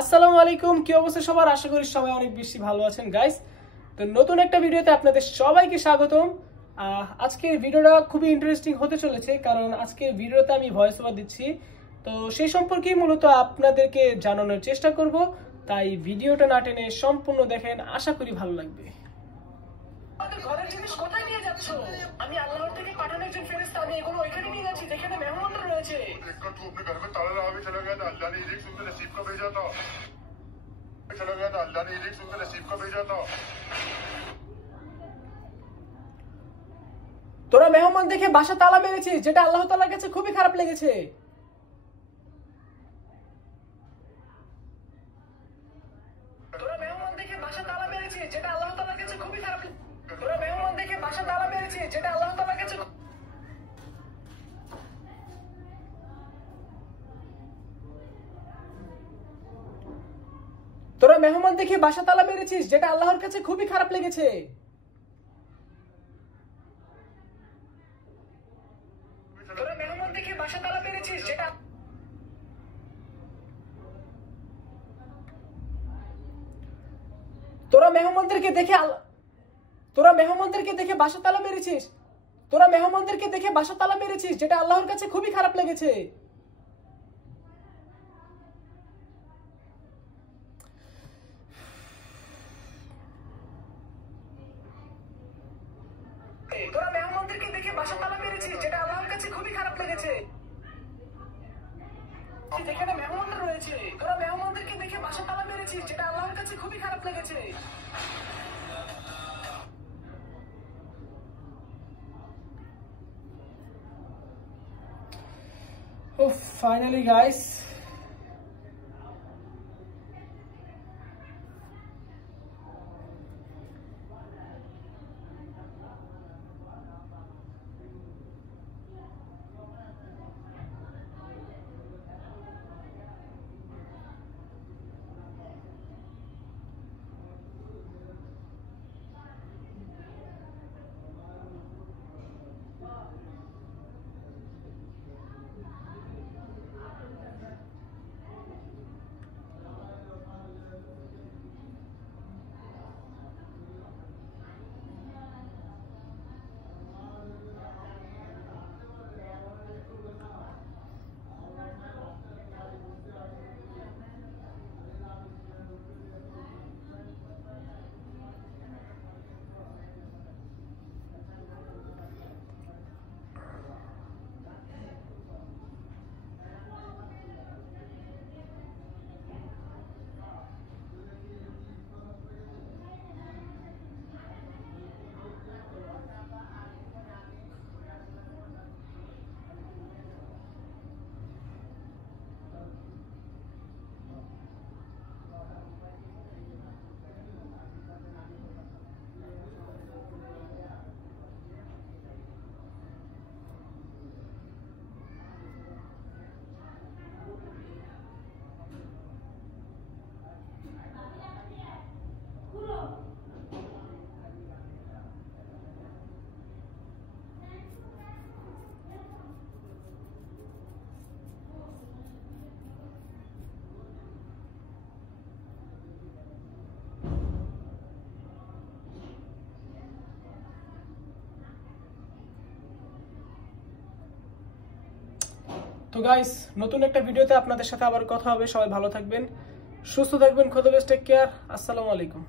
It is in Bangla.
আসসালামু আলাইকুম, কি অবস্থা সবার? আশা করি সবাই অনেক বেশি ভালো আছেন গাইস। তো নতুন একটা ভিডিওতে আপনাদের সবাইকে স্বাগতম। আজকের ভিডিওটা খুবই ইন্টারেস্টিং হতে চলেছে, কারণ আজকের ভিডিওতে আমি ভয়েস ওভার দিচ্ছি। তো সেই সম্পর্কেই মূলত আপনাদেরকে জানানোর চেষ্টা করব, তাই ভিডিওটা না টেনে সম্পূর্ণ দেখেন, আশা করি ভালো লাগবে। ঘরের জিনিস কোথায় নিয়ে যাচ্ছ? আমি আল্লাহর থেকে পাঠানো একজন ফেরেশতা, আমি এগুলো ওইখানে নিয়ে যাচ্ছি যেখানে মেহমানরা রয়েছে। देखकर तू अपने घर में ताला लगा के चला गया था, अल्लाह ने रिज़्क सुनकर नसीब का भेजा था। चला गया था, अल्लाह ने रिज़्क सुनकर नसीब का भेजा था। তোরা মেহমান দেখে বাসা তালা মেরেছিস, যেটা আল্লাহ তাআলার কাছে খুবই খারাপ লেগেছে। তোরা মেহমান দেখে বাসা তালা মেরেছিস, যেটা আল্লাহ তাআলার কাছে খুবই খারাপ। তোরা মেহমান দেখে বাসা তালা মেরেছিস, যেটা আল্লাহ তাআলার কাছে। তোরা মেহমান দেখে বাসা তালা মেরেছিস, যেটা আল্লাহর কাছে খুবই খারাপ লেগেছে। তোরা মেহমান দেখে বাসা তালা মেরেছিস, যেটা তোরা মেহমানদেরকে দেখে বাসা তালা মেরেছিস। তোরা মেহমানদেরকে দেখে বাসা তালা মেরেছিস, যেটা আল্লাহর কাছে খুবই খারাপ লেগেছে। তোরা মেহমানদেরকে দেখে বাসা তালা মেরেছিস, যেটা আল্লাহর কাছে খুবই খারাপ লেগেছে। যেখানে মেহমানরা রয়েছে, তোরা মেহমানদেরকে দেখে বাসা তালা মেরেছিস, যেটা আল্লাহর কাছে খুবই খারাপ লেগেছে। Oh, finally guys. তো গাইস, নতুন একটা ভিডিওতে আপনাদের সাথে আবার কথা হবে। সবাই ভালো থাকবেন, সুস্থ থাকবেন, খোদা হাফেজ, টেক কেয়ার, আসসালামু আলাইকুম।